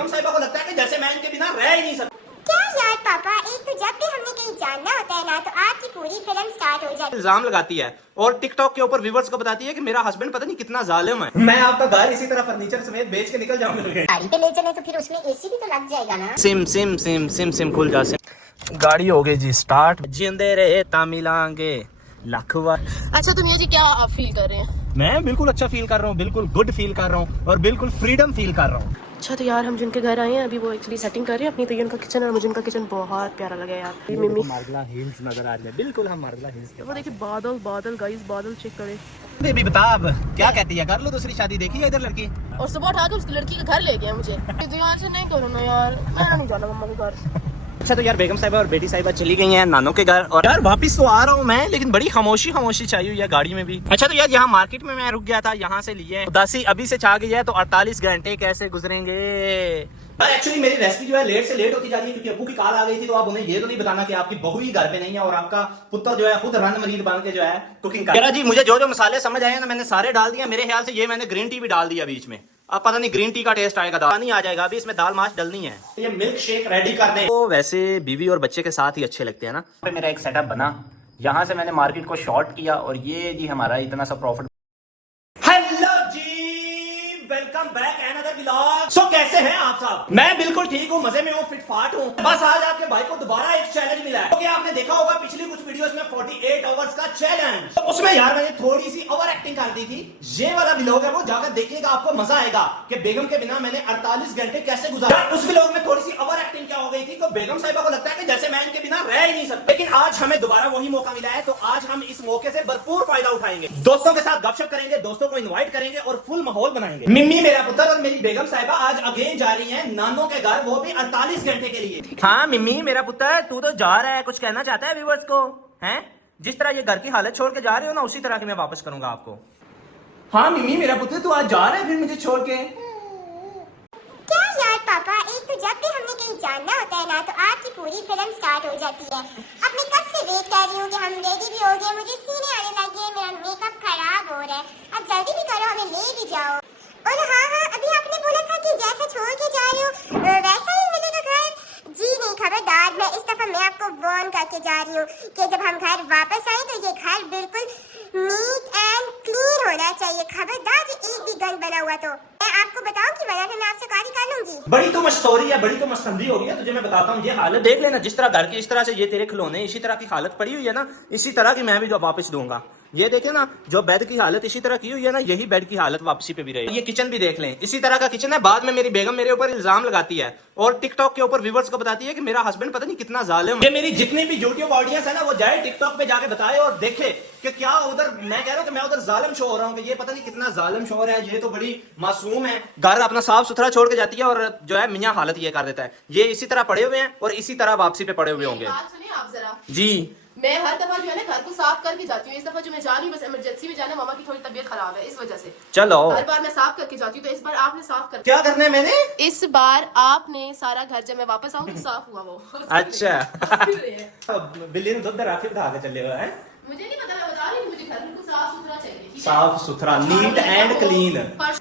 बेगम साहिबा को लगता है कि जैसे मैं इनके बिना रह ही नहीं सकता। क्या यार पापा, एक तो जब भी हमने कहीं जाना होता है ना तो आपकी पूरी फिल्म स्टार्ट हो जाती है। इल्जाम लगाती है और टिकटॉक के ऊपर व्यूवर्स को बताती है कि मेरा हस्बैंड पता नहीं कितना जालिम है। मैं आपका घर इसी तरह फर्नीचर समेत बेच के निकल जाऊंगा। गाड़ी पे ले चले तो फिर उसमें एसी भी तो लग जाएगा ना। SIM SIM SIM SIM SIM खुल जा सिम। गाड़ी हो गई जी स्टार्ट। जिंदे रहे तामिलांगे लखवा। अच्छा दुनिया जी, क्या आप फील कर रहे हैं? मैं बिल्कुल अच्छा फील कर रहा हूँ, बिल्कुल गुड फील कर रहा हूँ और बिल्कुल फ्रीडम फील कर रहा हूँ। अच्छा तो यार हम जिनके घर आए हैं अभी वो एक्चुअली सेटिंग कर रहे हैं अपनी, तो ये उनका किचन और मुझे उनका किचन बहुत प्यारा लगा यार। मम्मी मार्गला हिल्स नजर आ रही है, बिल्कुल हम मार्गला हिल्स के। वो देखिए बादल बादल गाइस, बादल चेक करें। बेबी बता अब क्या कहती है, कर लो दूसरी शादी। देखी है इधर लड़की और सुबह उठा के उस लड़की के घर ले गया मुझे। तो यार से नहीं करो ना यार, मैं नहीं जाना मम्मा के घर। अच्छा तो यार बेगम साहिबा और बेटी साहिबा चली गई हैं नानों के घर और यार वापस तो आ रहा हूँ मैं, लेकिन बड़ी खामोशी खामोशी चाहिए हुई है गाड़ी में भी। अच्छा तो यार यहाँ मार्केट में मैं रुक गया था, यहाँ से लिए उदासी अभी से छा गई है, तो 48 घंटे कैसे गुजरेंगे। एक्चुअली मेरी रेसिपी जो है लेट से लेट होती जा रही है क्योंकि अब्बू की कॉल आ गई थी, तो आप उन्हें ये तो नहीं बताना कि आपकी बहू ही घर पे नहीं है और आपका पुत्र जो है खुद रन मरीद बन के जो है कुकिंग कर रहा है। जी मुझे जो जो मसाले समझ आए ना मैंने सारे डाल दिया। मेरे ख्याल से ये मैंने ग्रीन टी भी डाल दिया बीच में, अब पता नहीं ग्रीन टी का टेस्ट आएगा, दाल नहीं आ जाएगा। अभी इसमें दाल माश डलनी है। ये मिल्क शेक रेडी कर दें। तो वैसे बीवी और बच्चे के साथ ही अच्छे लगते हैं ना। मेरा एक सेटअप बना, यहाँ से मैंने मार्केट को शॉर्ट किया और ये जी हमारा इतना सा प्रॉफिट। हेलो जी, वेलकम बैक अनदर व्लॉग। सो कैसे हैं आप सब? मैं बिल्कुल ठीक हूँ, मजे में हूँ, फिट फाट हूँ। बस आज आपके भाई को दोबारा एक चैलेंज मिला है क्योंकि आपने देखा होगा पिछली कुछ वीडियोस में 48 आवर्स का चैलेंज, तो उसमें यार मैंने थोड़ी सी ओवर एक्टिंग कर दी थी। ये वाला व्लॉग है वो जाकर देखिएगा, आपको मजा आएगा कि बेगम के बिना मैंने 48 घंटे कैसे गुजारे। उस व्लॉग में थोड़ी सी ओवर एक्टिंग क्या हो गई थी तो बेगम साहिबा को लगता है कि जैसे मैं इनके बिना रह ही नहीं सकता। लेकिन आज हमें दोबारा वही मौका मिला है, तो आज हम इस मौके से भरपूर फायदा उठाएंगे, दोस्तों के साथ गपशप करेंगे, दोस्तों को इन्वाइट करेंगे और फुल माहौल बनाएंगे। मिम्मी मेरा पुत्र और मेरी बेगम साहिबा आज अगेन जा रही हैं नानों के घर, वो भी 48 घंटे के लिए। हाँ मिम्मी मेरा पुत्र, तू तो जा रहा है, कुछ कहना चाहता है व्यूअर्स को? हैं जिस तरह ये घर की हालत छोड़ के जा रहे हो ना, उसी तरह की मैं वापस करूंगा आपको। हाँ मिम्मी मेरा पुत्र, तू आज जा रहा है फिर मुझे छोड़ के? क्या यार पापा, एक तो जब भी हमने कहीं जाना होता है ना तो आपकी पूरी फिल्म स्टार्ट हो जाती है। अब मैं कब से वेट कर रही हूँ कि हम रेडी भी हो गए, मुझे सीने आने लगे, मेरा मेकअप खराब हो रहा है, अब जल्दी भी करो, हमें ले भी जाओ। और हाँ हाँ, अभी आपने बोला था कि जैसा छोड़ के जा रही हो वैसा ही मिलेगा घर। जी नहीं, खबरदार, मैं इस दफा मैं आपको वार्न करके जा रही हूँ कि जब हम घर वापस आए तो ये घर बिल्कुल नीट एंड क्लीन होना चाहिए। खबरदार कि एक भी गंद बना हुआ तो मैं आपको बताऊं कि वरना मैं आपसे गाली कर लूंगी। बड़ी तो मस्तौरी है, बड़ी तो मस्तंदी हो रही है, तुझे मैं बताता हूँ। ये हालत देख लेना, जिस तरह घर की इस तरह से ये तेरे खिलौने इसी तरह की हालत पड़ी हुई है ना, इसी तरह की मैं भी जो वापस दूंगा। ये देखे ना, जो बेड की हालत इसी तरह की हुई है ना, यही बेड की हालत वापसी पे भी रहेगी। ये किचन भी देख लें, इसी तरह का किचन है। बाद में मेरी बेगम मेरे ऊपर इल्जाम लगाती है और टिकटॉक के ऊपर व्यूवर्स को बताती है कि मेरा हस्बैंड पता नहीं कितना जालिम है। ये मेरी जितनी भी यूट्यूब ऑडियंस है ना, वो जाए टिकटॉक पे जाके बताए और देखे कि क्या उधर मैं कह रहा हूँ कि मैं उधर जालिम शो हो रहा हूँ, कि ये पता नहीं कितना जालिम शो है, ये तो बड़ी मासूम है। घर अपना साफ सुथरा छोड़ के जाती है और जो है मियाँ हालत ये कर देता है। ये इसी तरह पड़े हुए हैं और इसी तरह वापसी पे पड़े हुए होंगे। सुनिए आप जरा जी, मैं हर दफा जो है ना घर को साफ करके जाती हूँ। इस दफा जो मैं जा रही हूँ बस इमरजेंसी में जाना, मामा की थोड़ी तबीयत खराब है, इस वजह से चलो हर बार मैं साफ करके जाती हूँ, तो इस बार आपने साफ कर। क्या करना है मैंने? इस बार आपने सारा घर जब मैं वापस आऊँ तो साफ हुआ वो। अच्छा बिल्ली ने दूध राखी उठा के चले हुए हैं। मुझे नहीं पता, मैं बता रही हूँ मुझे घर बिल्कुल साफ सुथरा चाहिए, ठीक है? साफ सुथरा, नीट एंड क्लीन।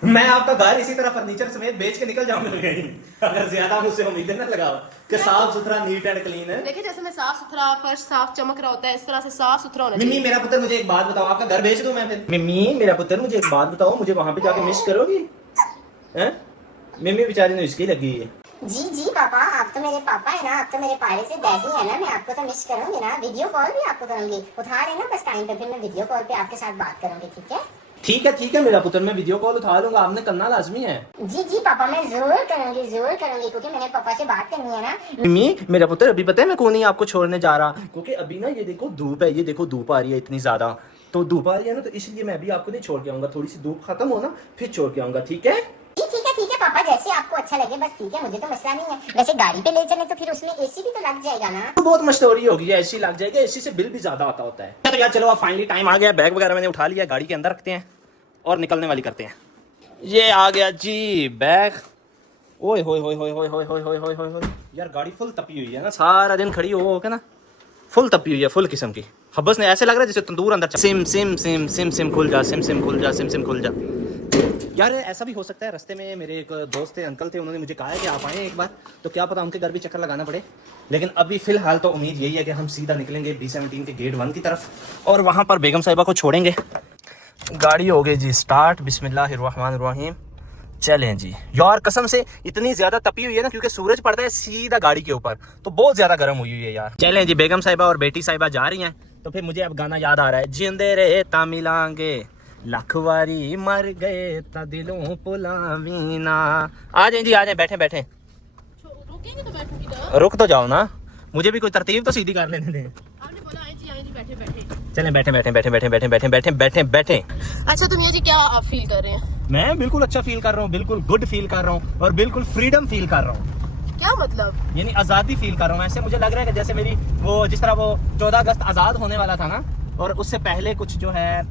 मैं आपका घर इसी तरह फर्नीचर समेत बेच के निकल जाऊंगा कहीं, अगर ज्यादा मुझसे उम्मीदें न लगाओ कि साफ सुथरा नीट एंड क्लीन है। देखिए जैसे मैं साफ सुथरा, फर्श साफ चमक रहा होता है, इस तरह से साफ सुथरा होना चाहिए। मिम्मी मेरा पुत्र मुझे एक बात बताओ, आपका घर बेच दूं मैं फिर? मिम्मी मेरा पुत्र मुझे एक बात बताओ, मुझे वहां पे जाके मिस करोगी? हैं मिम्मी बेचारी ने इसकी लगी है। जी जी पापा, आप तो मेरे पापा है ना, आप तो मेरे पारे से डैडी है ना, मैं आपको तो मिस करूंगी ना, वीडियो कॉल भी आपको करूंगी। उठा लेना बस टाइम पे, फिर मैं वीडियो कॉल पे आपके साथ बात करूंगी, ठीक है? ठीक है मेरा पुत्र, मैं वीडियो कॉल उठा लूंगा, आपने करना लाजमी है। जी जी पापा, मैं जरूर करूंगी क्योंकि मैंने पापा से बात करनी है ना। मिम्मी मेरा पुत्र, अभी पता है मैं कौन नहीं आपको छोड़ने जा रहा, क्योंकि अभी ना ये देखो धूप है, ये देखो धूप आ रही है इतनी ज्यादा, तो धूप आ रही है ना, तो इसलिए मैं अभी आपको नहीं छोड़ के आऊंगा, थोड़ी सी धूप खत्म हो ना फिर छोड़ के आऊंगा, ठीक है? ठीक है पापा, जैसे आपको अच्छा लगे बस, ठीक है, मुझे तो मसला नहीं है। वैसे गाड़ी पे ले चले तो फिर उसमें एसी भी तो लग जाएगा ना। तो बहुत मशहूरी होगी, एसी लग जाएगा, एसी से बिल भी ज्यादा आता होता है। तो यार चलो अब फाइनली टाइम आ गया, बैग वगैरह मैंने उठा लिया, गाड़ी के अंदर रखते हैं और निकलने वाली करते हैं। ये आ गया जी बैग। ओए होए होए होए होए होए होए होए होए होए होए, यार गाड़ी फुल तपी हुई है ना, सारा दिन खड़ी हो के ना फुल तपी हुई है, फुल किस्म की। हब्बस ने ऐसे लग रहा है जैसे तंदूर अंदर SIM SIM SIM SIM SIM खुल जा, सिम सिम खुल जा, सिम सिम खुल जा। यार ऐसा भी हो सकता है, रास्ते में मेरे एक दोस्त थे, अंकल थे, उन्होंने मुझे कहा है कि आप आए एक बार, तो क्या पता उनके घर भी चक्कर लगाना पड़े। लेकिन अभी फिलहाल तो उम्मीद यही है कि हम सीधा निकलेंगे B17 के गेट 1 की तरफ और वहाँ पर बेगम साहिबा को छोड़ेंगे। गाड़ी हो गई जी स्टार्ट, बिस्मिल्लाहिर्रहमानिर्रहीम। चलें जी। यार कसम से इतनी ज्यादा तपी हुई है ना, क्योंकि सूरज पड़ता है सीधा गाड़ी के ऊपर, तो बहुत ज्यादा गर्म हुई है यार। चलें जी, बेगम साहिबा और बेटी साहिबा जा रही हैं, तो फिर मुझे अब गाना याद आ रहा है, जिंदे रे ता मिलांगे लखवारी मर गए ता दिलों पुलावीना। आ जाए जी, आ जाए, बैठे बैठे। रुकेंगे तो बैठूंगी ना। रुक तो जाओ ना, मुझे भी कोई तरतीब तो सीधी कर लेने दें। आपने बोला आए जी बैठे बैठे। चलें बैठे बैठे बैठे बैठे बैठे बैठे बैठे बैठे बैठे। अच्छा तो मियां जी क्या आप फील कर रहे हैं? मैं बिल्कुल अच्छा फील कर रहा हूँ, बिल्कुल गुड फील कर रहा हूँ और बिल्कुल फ्रीडम फील कर रहा हूँ। क्या मतलब? यानी आज़ादी फील कर रहा हूँ। ऐसे मुझे लग रहा है कि जैसे मेरी वो जिस तरह वो 14 अगस्त आज़ाद होने वाला था ना, और उससे पहले कुछ जो है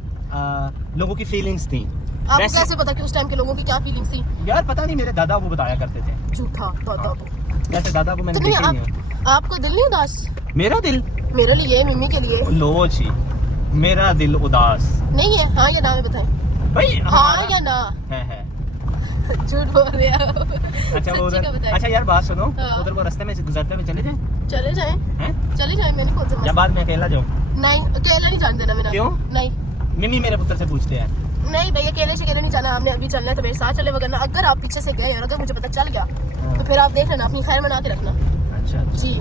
लोगों की फीलिंग्स थी। आपको कैसे पता कि उस टाइम के लोगों की क्या फीलिंग्स थी? यार पता नहीं, मेरे दादा वो बताया करते थे। झूठा दादा वो। वैसे दादा को मैंने तो देखा नहीं, नहीं है। आपको दिल नहीं उदास? मेरा दिल? मेरे लिए, मिम्मी के लिए लो जी, मेरा दिल उदास नहीं है। हाँ या ना में बताएं भाई। हाँ या ना? है। झूठ बोल रहे हो। अच्छा वो सच्ची का उधर, बताएं। अच्छा यार बात सुनो, हाँ। उधर वो रास्ते में से गुजरते हुए चले जाए। चले जाएं, हैं? चले जाएं, मैंने कौन सा या मसला? बाद में अकेला जाओ? नहीं अकेला नहीं जाने देना मेरा। क्यों? नहीं मिमी मेरे पुत्र से पूछते हैं। नहीं भाई, अकेले से अकेले नहीं जाना। हमने अभी चलना है तो मेरे साथ चले, वगैरह अगर आप पीछे से गए और अगर मुझे पता चल गया तो फिर आप देख लेना, अपनी खैर मना के रखना। अच्छा जी,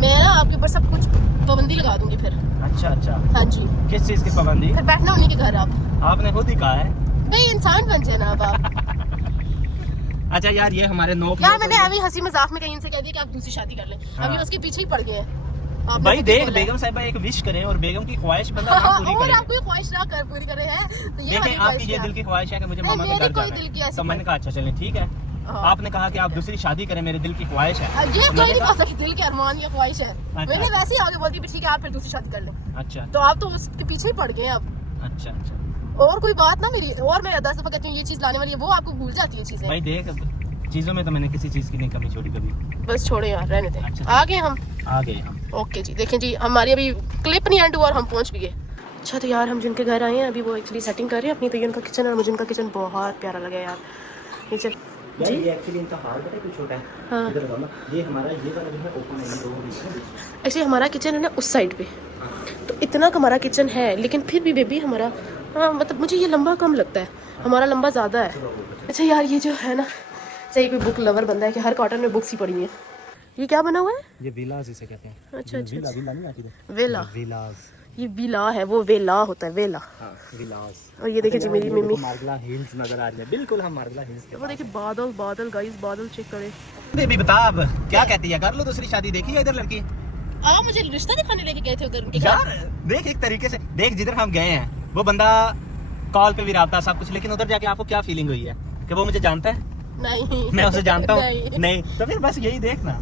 मैं ना आपके ऊपर सब कुछ पाबंदी लगा दूंगी फिर। अच्छा। हाँ जी। किस चीज की पाबंदी? फिर बैठना उन्हीं के घर आप। आपने खुद ही कहा है। भाई इंसान बन जाए ना अब आप। अच्छा यार, ये हमारे नोक यार मैंने अभी हंसी मजाक में कहीं इनसे कह दिया कि आप दूसरी शादी कर लें। हाँ। अभी उसके पीछे ही पड़ गए हैं। आपने भाई खुद देख, बोला है। बेगम साहिबा एक विश करें और बेगम की ख्वाहिश बंदा ना पूरी और करे। आपको ये ख्वाहिश ना कर पूरी करे हैं तो ये देखें, वाली आपकी ख्वाहिश ये है। दिल की ख्वाहिश है कि मुझे नहीं, मामा के मेरी घर कोई जाना दिल की है, ऐसी तो मैंने कहा अच्छा चलें ठीक है। हाँ। आपने कहा कि आप दूसरी शादी करें, मेरे दिल की ख्वाहिश है। ये तो कोई मैंने नहीं कहा- कह सकती दिल की अरमान या ख्वाहिश है। मैंने वैसे ही आगे बोलती ठीक है आप फिर दूसरी शादी कर लें। अच्छा तो आप तो उसके पीछे ही पड़ गए हैं अब। अच्छा। और कोई बात ना मेरी, और मैं 10 दफा कहती हूँ ये चीज लाने वाली है, वो आपको भूल जाती है चीजें। भाई देख, चीजों में तो मैंने किसी चीज की नहीं कमी छोड़ी कभी। बस छोड़े यार, रहने दें। अच्छा। आ गए हम। आ गए हम। ओके जी, देखें जी हमारी अभी क्लिप नहीं एंड हुआ और हम पहुंच भी गए। अच्छा तो यार हम जिनके घर आए हैं अभी वो एक्चुअली सेटिंग कर रहे हैं अपनी, तो ये उनका किचन है और मुझे उनका किचन बहुत प्यारा लगा यार। ये चल यार जी ये एक्चुअली इनका हाल पता है कुछ छोटा है। हाँ। इधर लगाओ ना, ये हमारा ये वाला जो है ओपन है, दो है। एक्चुअली हमारा किचन है ना उस साइड पे, तो इतना का हमारा किचन है, लेकिन फिर भी बेबी हमारा मतलब मुझे ये लंबा कम लगता है, हमारा लंबा ज़्यादा है। अच्छा यार ये जो है ना, सही कोई बुक लवर बंदा है कि हर कॉर्नर में बुक्स ही पड़ी हैं। ये क्या बना हुआ है? ये विलास इसे कहते हैं। अच्छा अच्छा, विला नहीं आती है। वेला। विलास। ये विला है, वो वेला होता है, वेला। हाँ, विलास। और ये देखिए जी मेरी मम्मी, मार्गला हिल्स नजर आ रही है, बिल्कुल हम मार्गला हिल्स के वो देखिए बादल बादल गाइस, बादल चेक करें। बेबी बता अब क्या कहती है, कर लो दूसरी शादी। देखी है इधर लड़की? आप मुझे रिश्ता दिखाने लेके गए थे उधर उनके घर। यार देख, एक तरीके से देख, जिधर हम गए हैं वो बंदा कॉल पे भी रहा सब कुछ, लेकिन उधर जाके आपको क्या फीलिंग हुई है कि वो मुझे जानता है? नहीं, मैं उसे जानता हूँ? नहीं। तो फिर बस यही देखना,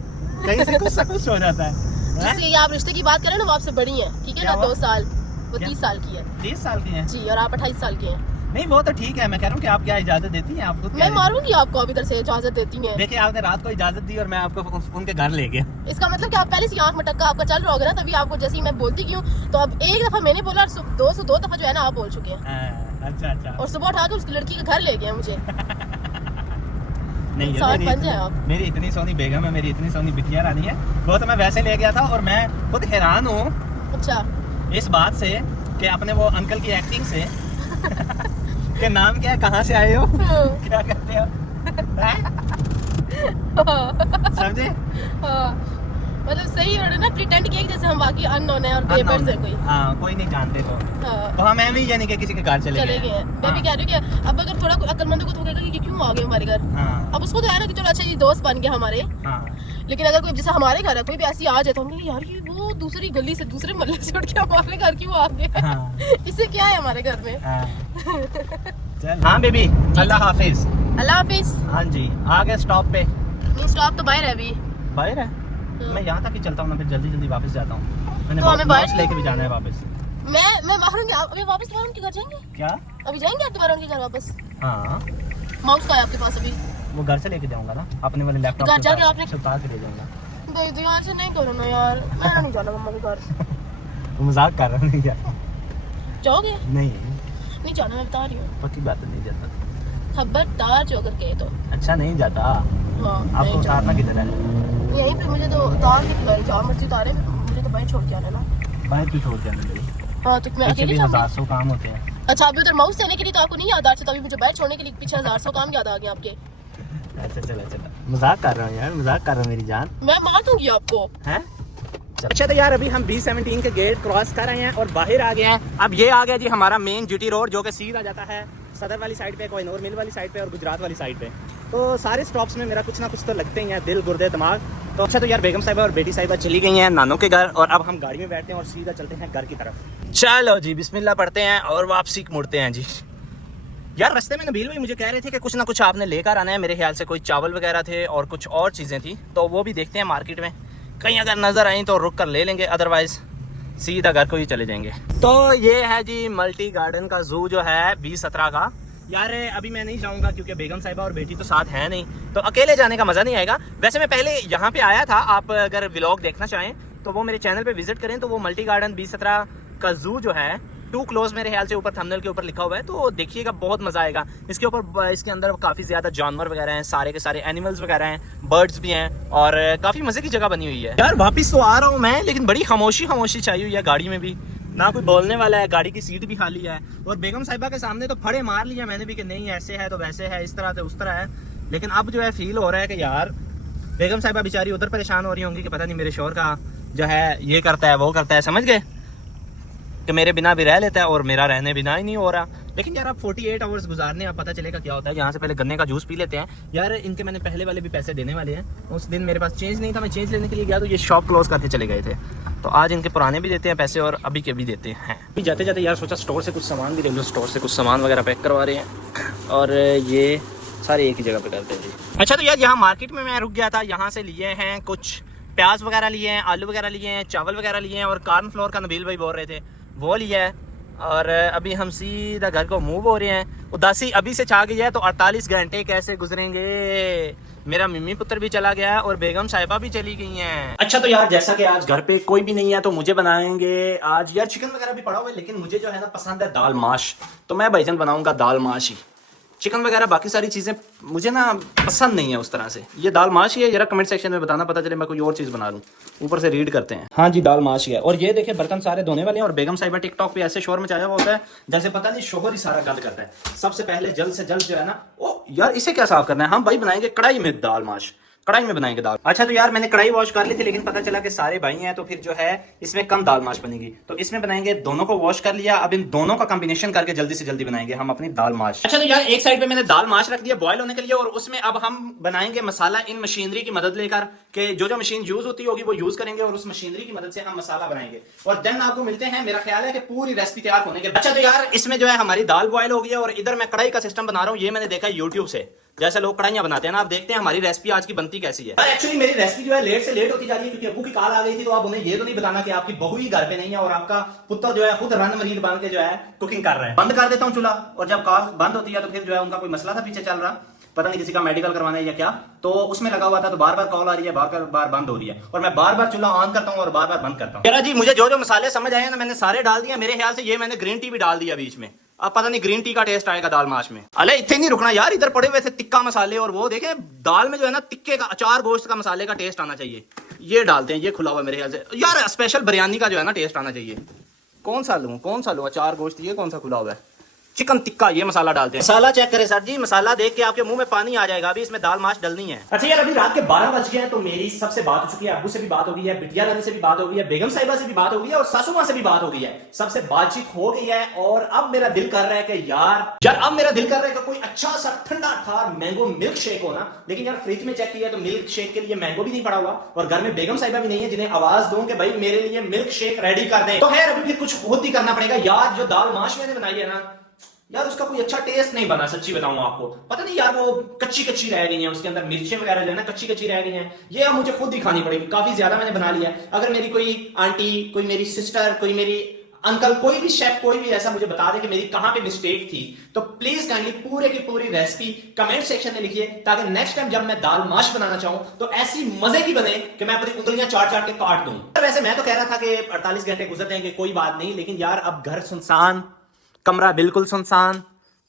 कहीं से कुछ कुछ हो जाता है। जिससे आप रिश्ते की बात करें ना, वो आपसे बड़ी है, ठीक है क्या ना? हुआ? 2 साल, वो क्या? 30 साल की है 30 साल की है जी, और आप 28 साल के हैं। नहीं वो तो ठीक है, मैं कह रहा हूँ कि आप क्या इजाजत देती हैं? आप खुद मैं मारूंगी आपको अभी इधर से इजाजत देती हैं। देखिए, आपने रात को इजाजत दी और मैं आपको उनके घर ले गया। इसका मतलब कि आप पहले से आंख में टक्का आपका चल रहा होगा ना, तभी आपको जैसे ही मैं बोलती क्यों, तो अब एक दफा मैंने बोला और 202 दफा जो है ना आप बोल चुके हैं। अच्छा। और सुबह उठा के उसकी लड़की के घर ले गए मुझे। नहीं इंसान बन जाए आप। मेरी इतनी सोनी बेगम है, मेरी इतनी सोनी बिटिया रानी है, वो तो मैं वैसे ले गया था। और मैं खुद हैरान हूँ अच्छा इस बात से कि अपने वो अंकल की एक्टिंग से के नाम क्या है, कहाँ से आए हो, क्या करते हो, समझे? हाँ, मतलब सही उन्होंने ना प्रिटेंड किया कि जैसे हम बाकी अननोन है और बेबर्स है कोई। हाँ, कोई नहीं जानते तो हाँ, तो हम एवं ही यानी कि किसी के घर चले चले गए हैं। मैं भी कह रही हूँ कि अब अगर थोड़ा कोई अक्लमंद को तो कहेगा कि क्यों आ गए हमारे घर। हाँ अब उसको तो है ना कि चलो अच्छा ये दोस्त बन गया हमारे, हाँ। लेकिन अगर कोई जैसे हमारे घर है कोई भी ऐसी आ जाए तो हम कहेंगे यार ये वो दूसरी गली से दूसरे मोहल्ले से उठ के हमारे घर क्यों आ गए। हाँ। इससे क्या है हमारे घर में। चल हाँ बेबी, अल्लाह हाफिज। अल्लाह हाफिज। हाँ जी, आ गए स्टॉप पे। नहीं स्टॉप तो बाहर है अभी। बाहर है? मैं यहाँ तक ही चलता हूँ ना, फिर जल्दी जल्दी वापस जाता हूँ। मैंने तो हमें बाहर बॉक्स लेके भी जाना है वापस। मैं बाहर हूँ, अभी वापस तुम्हारे उनके घर जाएंगे? क्या? अभी जाएंगे आप दोबारा उनके घर वापस? हाँ, माउस का है आपके पास अभी? वो घर से लेके जाऊंगा ना, अपने वाले लैपटॉप घर जाके आपने उतार के ले जाऊंगा। भाई तो यार से नहीं करो ना यार, मैं नहीं जाना मम्मा के घर। तो मजाक कर रहा हूँ क्या? जाओगे? नहीं, नहीं जाना, मैं बता रही हूँ। पक्की बात नहीं जाता। खबरदार जो अगर कहे तो। अच्छा नहीं जाता हाँ आपको नहीं जा- उतारना किधर है? यहीं पे मुझे तो उतार नहीं पा जहाँ मर्जी उतारे, मुझे तो बाहर छोड़ के आना ना। बाहर क्यों छोड़ के आने लगी? हाँ तो मैं पीछे अकेले भी जाऊंगी। 1000 काम होते हैं। अच्छा अभी उधर माउस देने के लिए तो आपको नहीं याद आ रहा था, तभी मुझे बाहर छोड़ने के लिए पीछे 1000 काम याद आ गया आपके। अच्छा चला मजाक कर रहा हूँ यार, मजाक कर रहा हूँ मेरी जान मैं मार दूंगी आपको। है। अच्छा तो यार अभी हम B17 के गेट क्रॉस कर रहे हैं और बाहर आ गए हैं। अब ये आ गया जी हमारा मेन GT रोड, जो कि सीधा जाता है सदर वाली साइड पे, कोहिनूर मिल वाली साइड पे और गुजरात वाली साइड पे। तो सारे स्टॉप्स में मेरा कुछ ना कुछ तो लगते ही हैं, दिल गुर्दे दिमाग। तो अच्छा तो यार बेगम साहिबा और बेटी साहिबा चली गई हैं नानों के घर, और अब हम गाड़ी में बैठते हैं और सीधा चलते हैं घर की तरफ। चलो जी बिस्मिल्लाह पढ़ते हैं और वापसी मुड़ते हैं जी। यार रास्ते में नबील भाई मुझे कह रहे थे कि कुछ ना कुछ आपने लेकर आना है, मेरे ख्याल से कोई चावल वगैरह थे और कुछ और चीज़ें थी, तो वो भी देखते हैं मार्केट में, कहीं अगर नज़र आई तो रुक कर ले लेंगे, अदरवाइज सीधा घर को ही चले जाएंगे। तो ये है जी मल्टी गार्डन का जू जो है B17 का। यार अभी मैं नहीं जाऊंगा क्योंकि बेगम साहिबा और बेटी तो साथ है नहीं, तो अकेले जाने का मज़ा नहीं आएगा। वैसे मैं पहले यहाँ पे आया था, आप अगर व्लॉग देखना चाहें तो वो मेरे चैनल पे विजिट करें, तो वो मल्टी गार्डन B17 का जू जो है टू क्लोज मेरे ख्याल से ऊपर थंबनेल के ऊपर लिखा हुआ है, तो देखिएगा बहुत मजा आएगा। इसके ऊपर इसके अंदर काफी ज्यादा जानवर वगैरह हैं, सारे के सारे एनिमल्स वगैरह हैं, बर्ड्स भी हैं, और काफी मजे की जगह बनी हुई है। यार वापिस तो आ रहा हूँ मैं, लेकिन बड़ी खामोशी खामोशी चाहिए हुई है गाड़ी में भी, ना कोई बोलने वाला है, गाड़ी की सीट भी खाली है। और बेगम साहिबा के सामने तो फड़े मार लिया मैंने भी कि नहीं ऐसे है तो वैसे है, इस तरह से उस तरह है, लेकिन अब जो है फील हो रहा है कि यार बेगम साहिबा बेचारी उधर परेशान हो रही होंगी कि पता नहीं मेरे शोर का जो है ये करता है वो करता है, समझ गए कि मेरे बिना भी रह लेता है और मेरा रहने बिना ही नहीं हो रहा। लेकिन यार आप 48 आवर्स गुजारने आप पता चलेगा क्या होता है। यहाँ से पहले गन्ने का जूस पी लेते हैं। यार इनके मैंने पहले वाले भी पैसे देने वाले हैं, उस दिन मेरे पास चेंज नहीं था, मैं चेंज लेने के लिए गया तो ये शॉप क्लोज करके चले गए थे, तो आज इनके पुराने भी देते हैं पैसे और अभी के भी देते हैं। अभी जाते जाते यार सोचा स्टोर से कुछ सामान भी ले लो, स्टोर से कुछ सामान वगैरह पैक करवा रहे हैं और ये सारे एक ही जगह पे करते हैं जी। अच्छा तो यार यहाँ मार्केट में मैं रुक गया था, यहाँ से लिए हैं कुछ प्याज वगैरह लिए हैं, आलू वगैरह लिए हैं, चावल वगैरह लिए हैं, और कॉर्न फ्लोर का नबील भाई बोल रहे थे वो लिया है, और अभी हम सीधा घर को मूव हो रहे हैं। उदासी अभी से छा गई है, तो 48 घंटे कैसे गुजरेंगे। मेरा मम्मी पुत्र भी चला गया है और बेगम साहिबा भी चली गई हैं। अच्छा तो यार जैसा कि आज घर पे कोई भी नहीं है तो मुझे बनाएंगे आज, यार चिकन वगैरह भी पड़ा हुआ है, लेकिन मुझे जो है ना पसंद है दाल माश, तो मैं भाईजान बनाऊंगा दाल माश ही। चिकन वगैरह बाकी सारी चीज़ें मुझे ना पसंद नहीं है उस तरह से, ये दाल माश ही है। जरा कमेंट सेक्शन में बताना, पता चले मैं कोई और चीज़ बना लूँ। ऊपर से रीड करते हैं, हाँ जी दाल माश ही है। और ये देखिए बर्तन सारे धोने वाले हैं, और बेगम साहिबा टिकटॉक पे ऐसे शोर मचाया हुआ होता है जैसे पता नहीं शोहर ही सारा गंद करता है। सबसे पहले जल्द से जल्द जो है ना, ओ यार इसे क्या साफ करना है, हम भाई बनाएंगे कढ़ाई में दाल माश, कढ़ाई में बनाएंगे दाल। अच्छा तो यार मैंने कढ़ाई वॉश कर ली थी, लेकिन पता चला कि सारे भाई हैं तो फिर जो है इसमें कम दाल माश बनेगी, तो इसमें बनाएंगे, दोनों को वॉश कर लिया। अब इन दोनों का कॉम्बिनेशन करके जल्दी से जल्दी बनाएंगे हम अपनी दाल माश। अच्छा तो यार एक साइड पे मैंने दाल माश रख दिया बॉयल होने के लिए, और उसमें अब हम बनाएंगे मसाला इन मशीनरी की मदद लेकर, के जो मशीन यूज होती होगी वो यूज करेंगे, और उस मशीनरी की मदद से हम मसाला बनाएंगे, और देन आपको मिलते हैं। मेरा ख्याल है कि पूरी रेसिपी तैयार होने के। अच्छा तो यार इसमें जो है हमारी दाल बॉयल हो गई है, और इधर मैं कढ़ाई का सिस्टम बना रहा हूँ, ये मैंने देखा यूट्यूब से, जैसे लोग कढ़ाइयां बनाते हैं ना। आप देखते हैं हमारी रेसिपी आज की बनती कैसी है। एक्चुअली मेरी रेसिपी जो है लेट से लेट होती जा रही है, क्योंकि अब्बू की कॉल आ गई थी, तो आप उन्हें ये तो नहीं बताना कि आपकी बहू ही घर पे नहीं है और आपका पुत्र जो है खुद रन मरीद बन के जो है कुकिंग कर रहा है। बंद कर देता हूँ चूल्हा, और जब कॉल बंद होती है तो फिर जो है उनका कोई मसला था पीछे चल रहा, पता नहीं किसी का मेडिकल करवाना है या क्या, तो उसमें लगा हुआ था, तो बार बार कॉल आ रही है, बार बंद हो रही है, और मैं बार बार चूल्हा ऑन करता हूँ और बार बार बंद करता हूँ। जी मुझे जो जो मसाले समझ आए ना मैंने सारे डाल दिया। मेरे ख्याल से ये मैंने ग्रीन टी भी डाल दिया बीच में, अब पता नहीं ग्रीन टी का टेस्ट आएगा दाल माश में। अरे इतने नहीं रुकना यार, इधर पड़े हुए थे टिक्का मसाले, और वो देखे दाल में जो है ना टिक्के का अचार गोश्त का मसाले का टेस्ट आना चाहिए, ये डालते हैं। ये खुला हुआ मेरे ख्याल से यार स्पेशल बिरयानी का जो है ना टेस्ट आना चाहिए। कौन सा लूं अचार गोश्त, ये कौन सा खुला हुआ है, चिकन टिक्का, ये मसाला डालते हैं। मसाला चेक करें सर जी, मसाला देख के आपके मुंह में पानी आ जाएगा। अभी इसमें दाल माश डलनी है। अच्छा यार अभी रात के 12 बज गए हैं, तो मेरी सबसे बात हो चुकी है, अब्बू से भी बात हो गई है, बिटिया रानी से भी बात हो गई है, बेगम साहिबा से भी बात हो गई है, और सासू मां से भी बात हो गई है। सबसे बातचीत हो गई है, और अब मेरा दिल कर रहा है कि यार अब मेरा दिल कर रहा है कि कोई अच्छा सा ठंडा था मैंगो मिल्क शेक हो ना। लेकिन यार फ्रिज में चेक किया तो मिल्क शेक के लिए मैंगो भी नहीं पड़ा हुआ, और घर में बेगम साहिबा भी नहीं है जिन्हें आवाज दूं कि भाई मेरे लिए मिल्क शेक रेडी कर दें। तो खैर अभी फिर कुछ खुद ही करना पड़ेगा। यार जो दाल माश मैंने बनाई है ना यार, उसका कोई अच्छा टेस्ट नहीं बना, सच्ची बताऊं आपको। पता नहीं यार वो कच्ची कच्ची रह गई हैं, उसके अंदर मिर्चें वगैरह जो है ना कच्ची कच्ची रह गई हैं। ये अब मुझे खुद ही खानी पड़ेगी, काफी ज्यादा मैंने बना लिया है। अगर मेरी कोई आंटी, कोई मेरी सिस्टर, कोई मेरी अंकल, कोई भी शेफ, कोई भी ऐसा मुझे बता दे कि मेरी कहां पे मिस्टेक थी, तो प्लीज काइंडली पूरे की पूरी रेसिपी कमेंट सेक्शन में लिखिए, ताकि नेक्स्ट टाइम जब मैं दाल माश बनाना चाहूं तो ऐसी मजे की बने कि मैं अपनी उंगलियां चाट चाट के काट दूं। वैसे मैं तो कह रहा था कि 48 घंटे गुजर जाएंगे, कोई बात नहीं, लेकिन यार अब घर सुनसान, कमरा बिल्कुल सुनसान,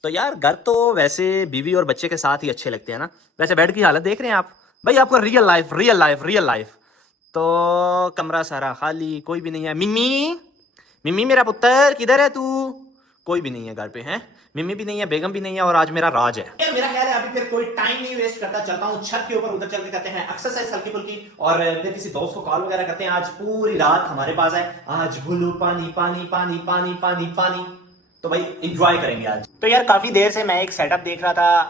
तो यार घर तो वैसे बीवी और बच्चे के साथ ही अच्छे लगते हैं ना। वैसे बेड की हालत देख रहे हैं आप भाई, आपको रियल लाइफ तो कमरा सारा खाली, कोई भी नहीं है। मिम्मी मिम्मी मेरा पुत्र किधर है तू? कोई भी नहीं है घर पे, हैं मिम्मी भी नहीं है, बेगम भी नहीं है, और आज मेरा राज है। यार मेरा ख्याल है अभी फिर कोई टाइम नहीं वेस्ट करता, चलता हूँ छत के ऊपर, उधर चल के करते हैं एक्सरसाइज हल्की फुल्की, और फिर किसी दोस्त को कॉल वगैरह करते हैं। आज पूरी रात हमारे पास है, आज भूलू पानी पानी पानी पानी पानी पानी, तो भाई इंजॉय करेंगे आज। तो यार काफी देर से मैं एक सेटअप देख रहा था,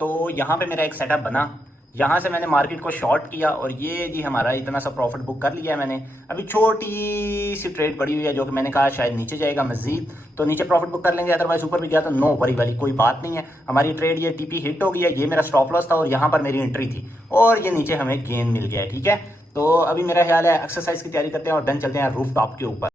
तो यहाँ पे मेरा एक सेटअप बना, यहाँ से मैंने मार्केट को शॉर्ट किया, और ये जी हमारा इतना सा प्रॉफिट बुक कर लिया है मैंने। अभी छोटी सी ट्रेड पड़ी हुई है जो कि मैंने कहा शायद नीचे जाएगा मजीद, तो नीचे प्रॉफिट बुक कर लेंगे, अदरवाइज ऊपर भी गया तो नो वरी वाली कोई बात नहीं है। हमारी ट्रेड ये टीपी हिट हो गई है, ये मेरा स्टॉप लॉस था और यहाँ पर मेरी एंट्री थी, और ये नीचे हमें गेन मिल गया है। ठीक है, तो अभी मेरा ख्याल है एक्सरसाइज की तैयारी करते हैं और देन चलते हैं रूफ टॉप के ऊपर।